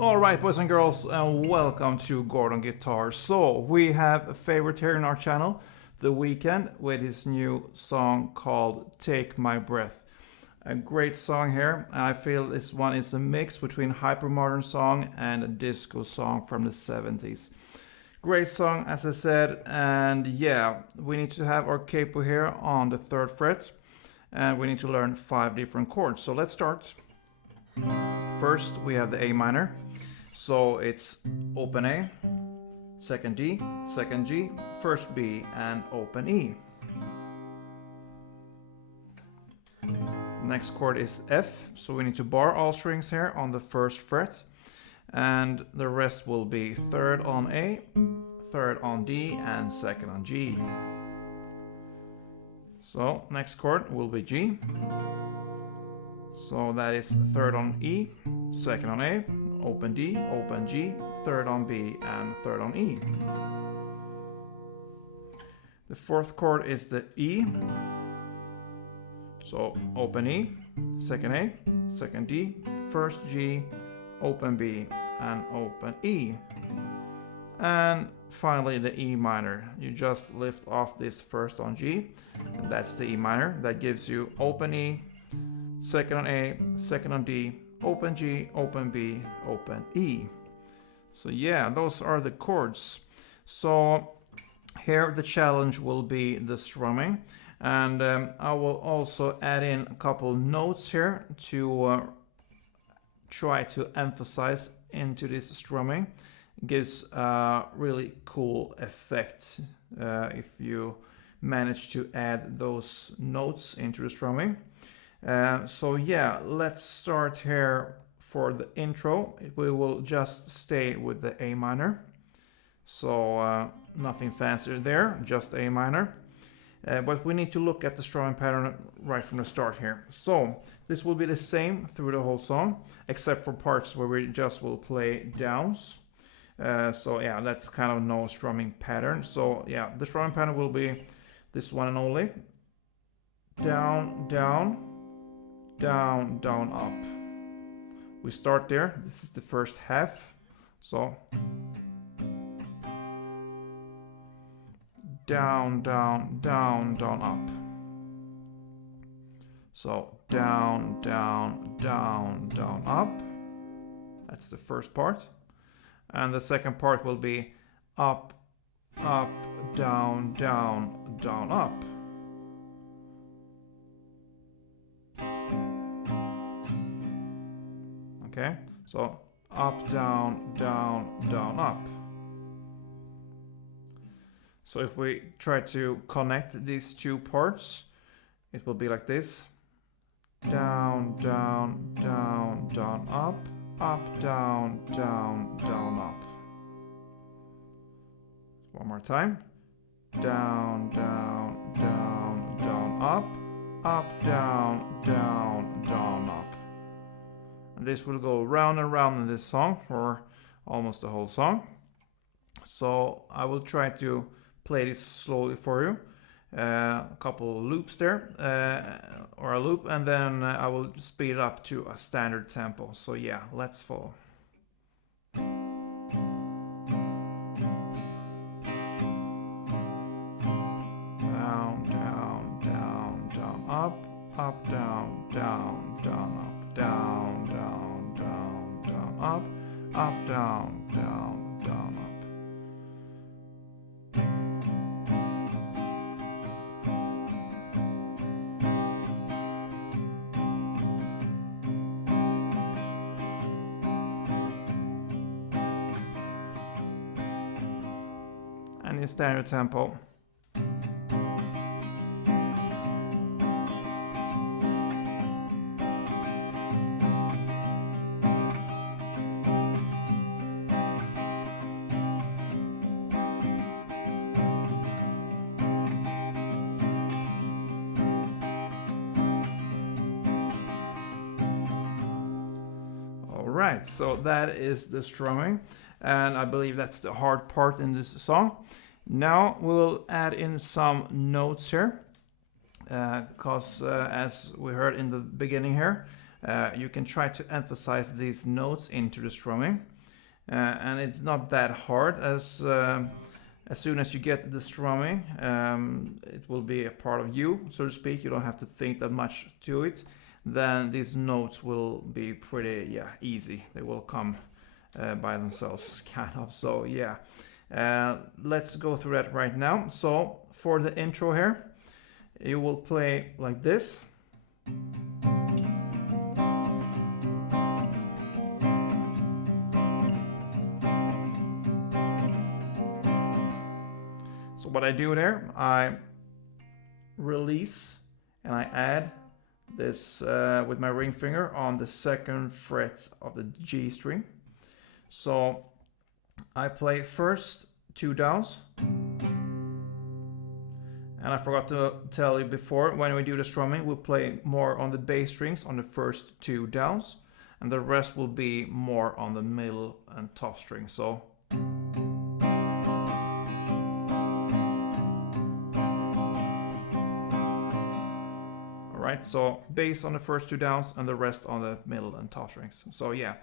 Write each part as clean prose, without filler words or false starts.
Alright, boys and girls, and welcome to Gordon Guitar. So, we have a favorite here in our channel, The Weeknd, with his new song called Take My Breath. A great song here, and I feel this one is a mix between hypermodern song and a disco song from the 70s. Great song, as I said, and yeah, we need to have our capo here on the 3rd fret, and we need to learn 5 different chords. So let's start. First, we have the A minor. So it's open A, second D, second G, first B, and open E. Next chord is F, so we need to bar all strings here on the 1st fret, and the rest will be 3rd on A, 3rd on D, and 2nd on G. So next chord will be G. So that is 3rd on E, 2nd on A, open D, open G, 3rd on B, and 3rd on E. The 4th chord is the E. So open E, 2nd A, 2nd D, 1st G, open B, and open E. And finally the E minor. You just lift off this 1st on G, and that's the E minor. That gives you open E, 2nd on A, 2nd on D, open G, open B, open E. So yeah, those are the chords. So here the challenge will be the strumming, and I will also add in a couple notes here to try to emphasize into this strumming. It gives a really cool effect if you manage to add those notes into the strumming. So yeah, let's start here for the intro. We will just stay with the A minor. So nothing fancier there, just A minor. But we need to look at the strumming pattern right from the start here. So this will be the same through the whole song, except for parts where we just will play downs. So yeah, that's kind of no strumming pattern. So yeah, the strumming pattern will be this one and only. Down, down, down, down, up. We start there. This is the first half. So down, down, down, down, up. So down, down, down, down, up. That's the first part. And the second part will be up, up, down, down, down, up. Okay, so up, down, down, down, up. So if we try to connect these two parts, it will be like this. Down, down, down, down, up, up, down, down, down, up. One more time. Down, down, down, down, up, down, down, down, up. And this will go round and round in this song for almost the whole song. So I will try to play this slowly for you. A couple of loops there, or a loop, and then I will speed it up to a standard tempo. So yeah, let's follow. Down, down, down, down, up, down, down, down, up, down, down, down, down, up, down, down, down, up. And in standard tempo. Alright, so that is the strumming, and I believe that's the hard part in this song. Now we'll add in some notes here, because as we heard in the beginning here, you can try to emphasize these notes into the strumming. And it's not that hard. As soon as you get the strumming, it will be a part of you, so to speak. You don't have to think that much to it. Then these notes will be pretty easy. They will come by themselves, kind of. So yeah, let's go through that right now. So for the intro here, you will play like this. So what I do there, I release and I add this with my ring finger on the 2nd fret of the G string. So I play first 2 downs. And I forgot to tell you before, when we do the strumming, we'll play more on the bass strings on the first 2 downs, and the rest will be more on the middle and top string. So so bass on the first 2 downs and the rest on the middle and top strings. So yeah,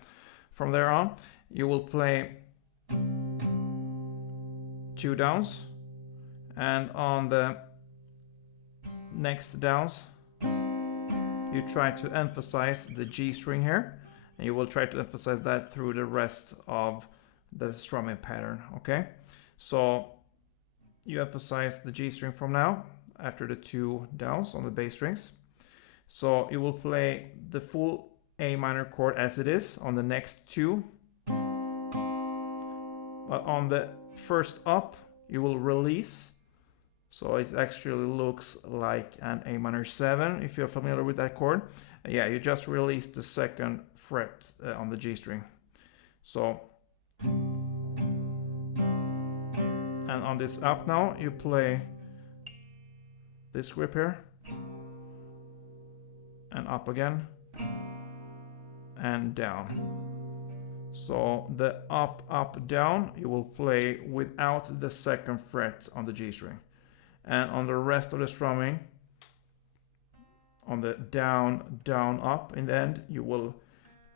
from there on you will play 2 downs, and on the next downs you try to emphasize the G string here, and you will try to emphasize that through the rest of the strumming pattern. Okay, so you emphasize the G string from now after the 2 downs on the bass strings. So you will play the full A minor chord as it is on the next 2. But on the first up, you will release. So it actually looks like an A minor 7, if you're familiar with that chord. Yeah, you just release the 2nd fret on the G string. So, and on this up now, you play this grip here. And up again and down. So the up, up, down you will play without the 2nd fret on the G string, and on the rest of the strumming, on the down, down, up in the end, you will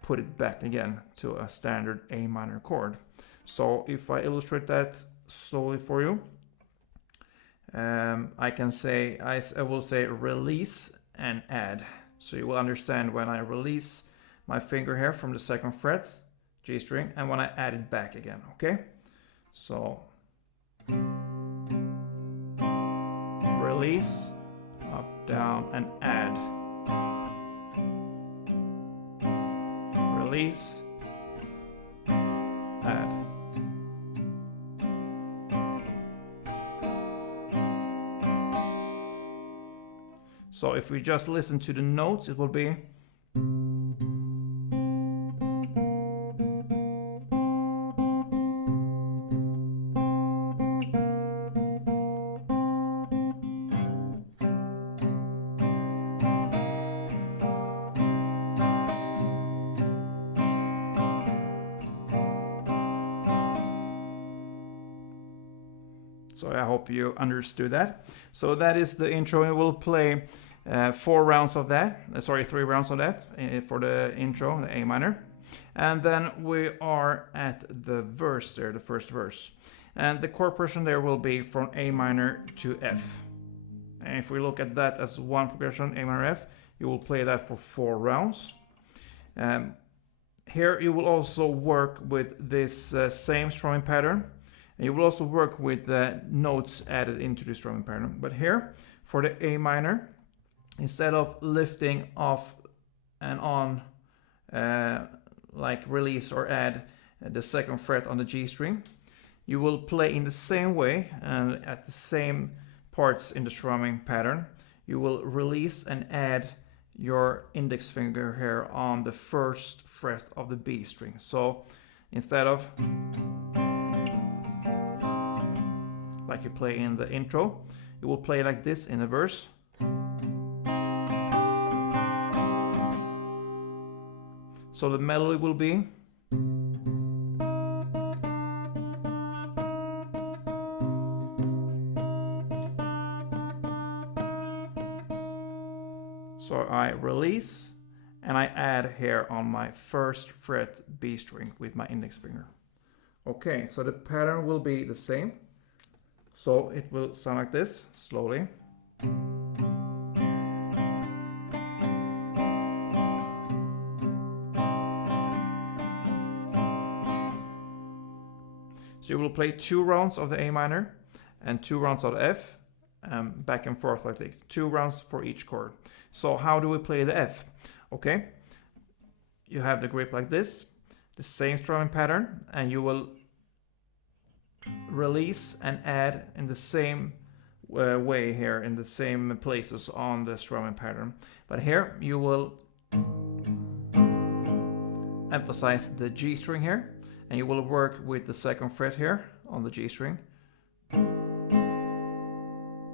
put it back again to a standard A minor chord. So if I illustrate that slowly for you, I will say release and add. So you will understand when I release my finger here from the 2nd fret, G string, and when I add it back again, okay? So, release, up, down, and add. Release, add. So if we just listen to the notes, it will be so I hope you understood that. So that is the intro, and we'll play 4 rounds of that, 3 rounds of that for the intro, the A minor. And then we are at the verse there, the first verse. And the chord progression there will be from A minor to F. And if we look at that as one progression, A minor F, you will play that for 4 rounds. Here you will also work with this same strumming pattern. And you will also work with the notes added into the strumming pattern. But here, for the A minor, instead of lifting off and on like release or add the 2nd fret on the G string, you will play in the same way and at the same parts in the strumming pattern. You will release and add your index finger here on the 1st fret of the B string. So instead of like you play in the intro, you will play like this in the verse. So the melody will be so I release and I add here on my first fret B string with my index finger. Okay, so the pattern will be the same. So it will sound like this, slowly. So you will play 2 rounds of the A minor and 2 rounds of the F, back and forth like this. 2 rounds for each chord. So how do we play the F? Okay, you have the grip like this, the same strumming pattern, and you will release and add in the same way here, in the same places on the strumming pattern. But here you will emphasize the G string here, and you will work with the 2nd fret here on the G string.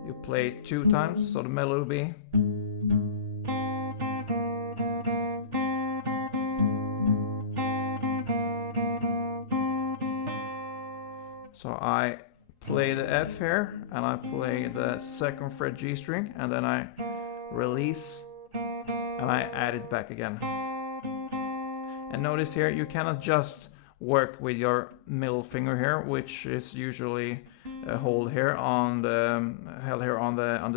You play 2 times, so the melody will be. So I play the F here, and I play the 2nd fret G string, and then I release, and I add it back again. And notice here, you cannot just work with your middle finger here, which is usually held here on the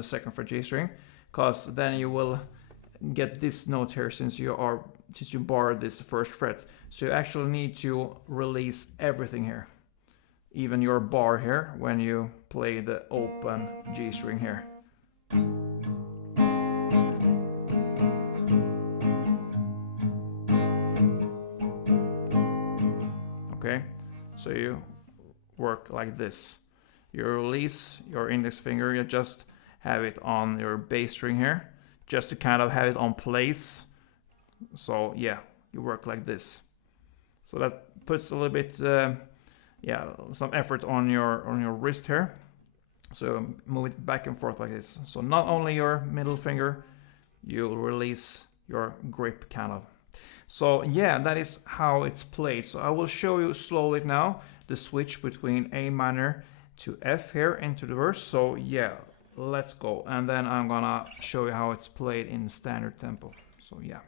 2nd fret G string, because then you will get this note here since you bar this 1st fret. So you actually need to release everything here, even your bar here, when you play the open G string here. Okay, so you work like this. You release your index finger, you just have it on your bass string here, just to kind of have it on place. So yeah, you work like this. So that puts a little bit, some effort on your wrist here. So move it back and forth like this. So not only your middle finger, you'll release your grip kind of. So yeah, that is how it's played. So I will show you slowly now the switch between A minor to F here into the verse. So yeah, let's go. And then I'm gonna show you how it's played in standard tempo. So yeah.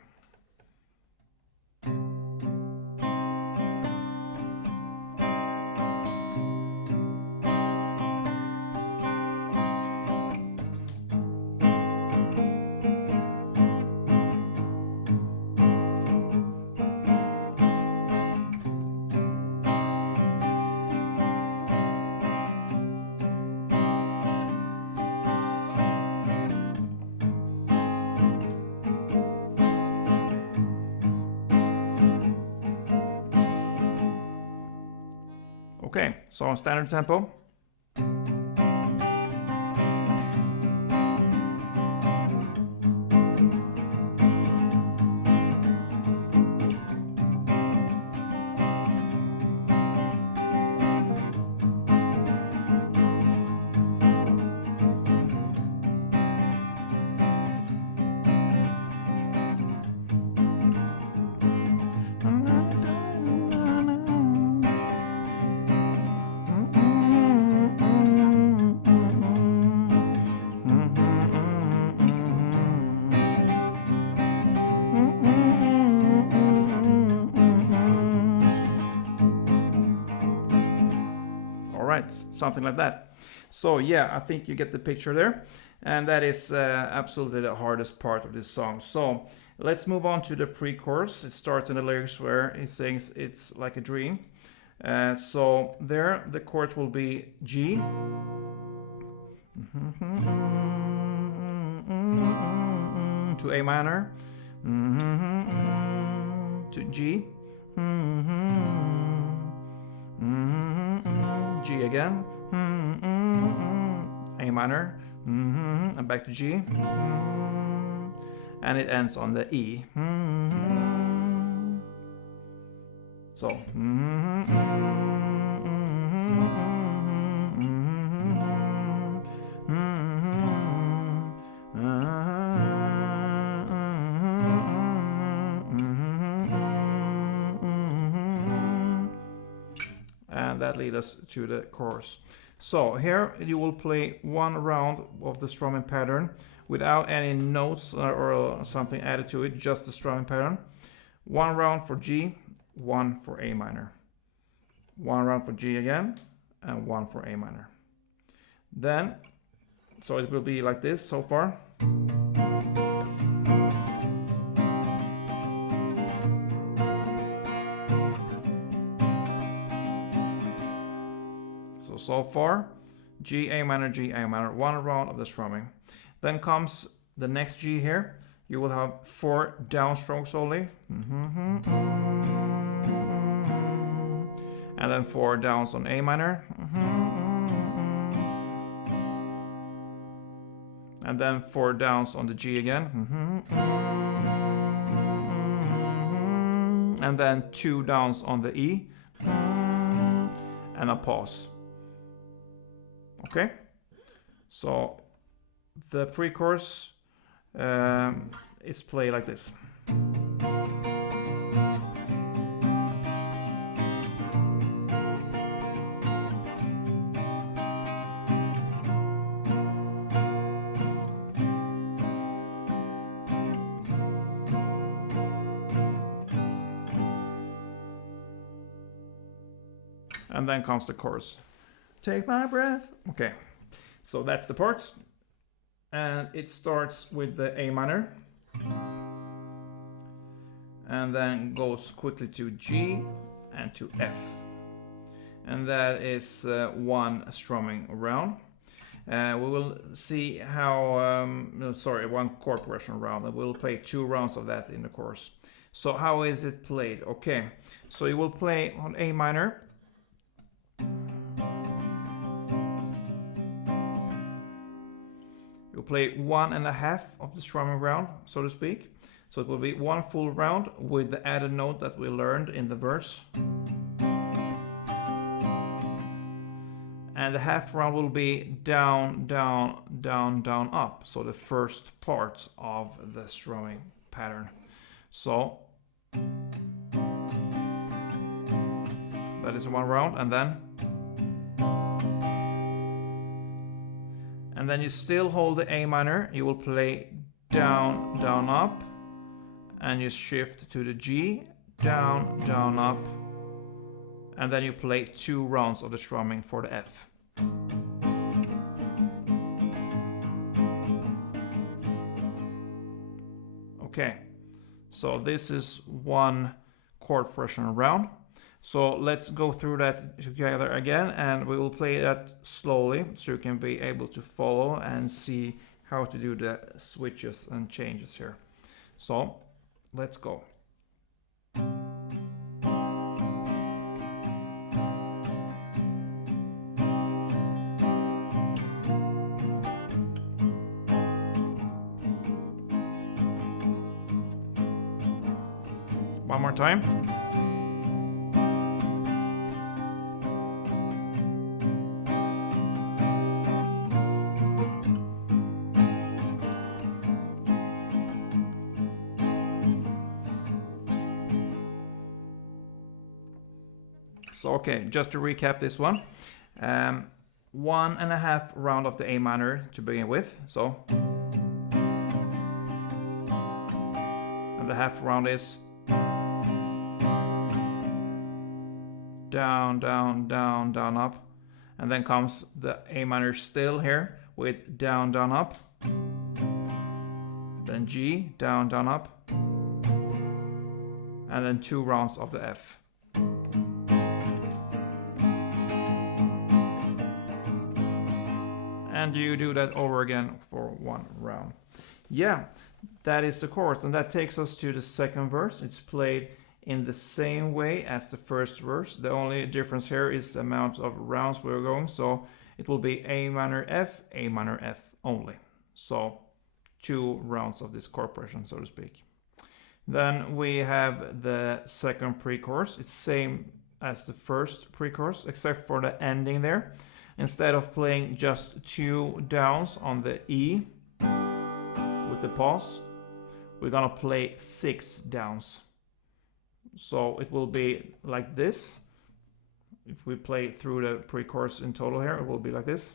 Okay, so on standard tempo. Something like that. So yeah, I think you get the picture there, and that is absolutely the hardest part of this song. So let's move on to the pre-chorus. It starts in the lyrics where it sings "It's like a dream." So there the chords will be G, to A minor, to G, G again, A minor, and back to G, and it ends on the E. So, and that leads us to the chorus. So here you will play 1 round of the strumming pattern without any notes or something added to it, just the strumming pattern. 1 round for G, 1 for A minor. 1 round for G again, and 1 for A minor. Then, so it will be like this so far. So far, G, A minor, G, A minor, 1 round of the strumming. Then comes the next G here. You will have 4 downstrokes only. And then 4 downs on A minor. And then 4 downs on the G again. And then 2 downs on the E. And a pause. Okay, so the pre-chorus is played like this. And then comes the chorus. Take my breath. Okay, so that's the parts. And it starts with the A minor. And then goes quickly to G and to F. And that is 1 strumming round. We will see how, 1 chord progression round. And we'll play 2 rounds of that in the course. So how is it played? Okay, so you will play on A minor. You'll play 1.5 of the strumming round, so to speak. So it will be 1 full round with the added note that we learned in the verse. And the half round will be down, down, down, down, up. So the first part of the strumming pattern. So that is 1 round, and then you still hold the A minor. You will play down, down, up, and you shift to the G, down, down, up, and then you play 2 rounds of the strumming for the F. Okay, so this is 1 chord progression round. So let's go through that together again, and we will play that slowly so you can be able to follow and see how to do the switches and changes here. So let's go. One more time. So okay, just to recap this one. 1.5 round of the A minor to begin with. So, and the half round is down, down, down, down, up. And then comes the A minor still here with down, down, up. Then G, down, down, up. And then 2 rounds of the F. And you do that over again for 1 round. Yeah, that is the chords, and that takes us to the second verse. It's played in the same way as the first verse. The only difference here is the amount of rounds we're going. So it will be A minor F only. So 2 rounds of this chord progression, so to speak. Then we have the second pre-chorus. It's same as the first pre-chorus, except for the ending there. Instead of playing just 2 downs on the E with the pause, we're gonna play 6 downs. So it will be like this. If we play through the pre-chorus in total here, it will be like this.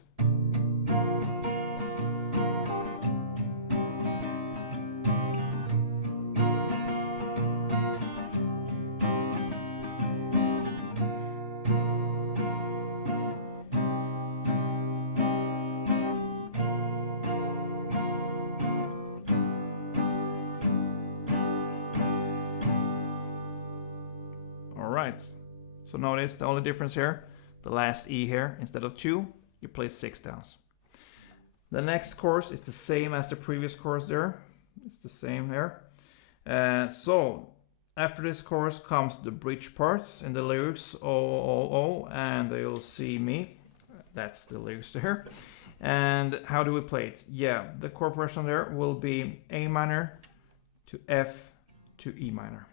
All right. So notice the only difference here, the last E here, instead of 2, you play 6 downs. The next chorus is the same as the previous chorus there. It's the same here. So after this chorus comes the bridge parts in the lyrics, oh, oh, oh, and they'll see me. That's the lyrics there. And how do we play it? Yeah, the chord progression there will be A minor to F to E minor.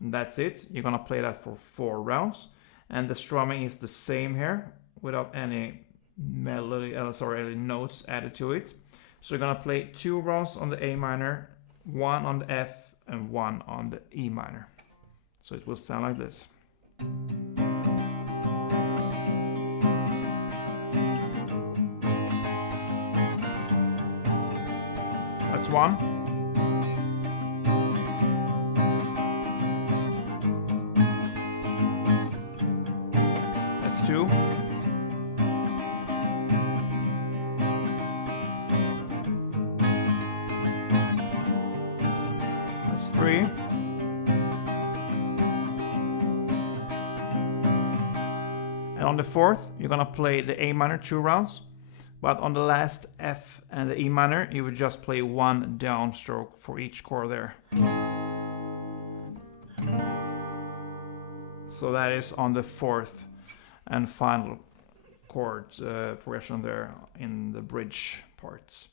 And that's it. You're gonna play that for 4 rounds. And the strumming is the same here without any melody, any notes added to it. So you're gonna play 2 rounds on the A minor, 1 on the F, and 1 on the E minor. So it will sound like this. That's 1. That's 2. That's 3. And on the 4th, you're gonna play the A minor 2 rounds, but on the last F and the E minor, you would just play 1 downstroke for each chord there. So that is on the 4th and final chord progression there in the bridge parts.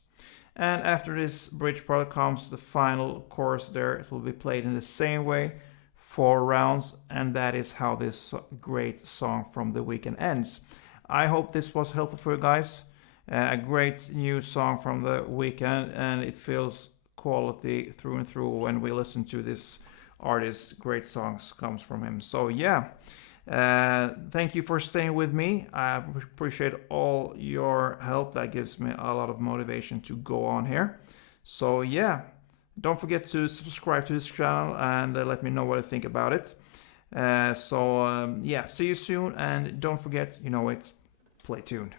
And after this bridge part comes the final chorus there. It will be played in the same way, 4 rounds, and that is how this great song from The Weeknd ends. I hope this was helpful for you guys. A great new song from The Weeknd, and it feels quality through and through when we listen to this artist. Great songs comes from him. So yeah, thank you for staying with me. I appreciate all your help. That gives me a lot of motivation to go on here. So yeah, don't forget to subscribe to this channel and let me know what you think about it. Yeah, see you soon, and don't forget, you know it, play tuned.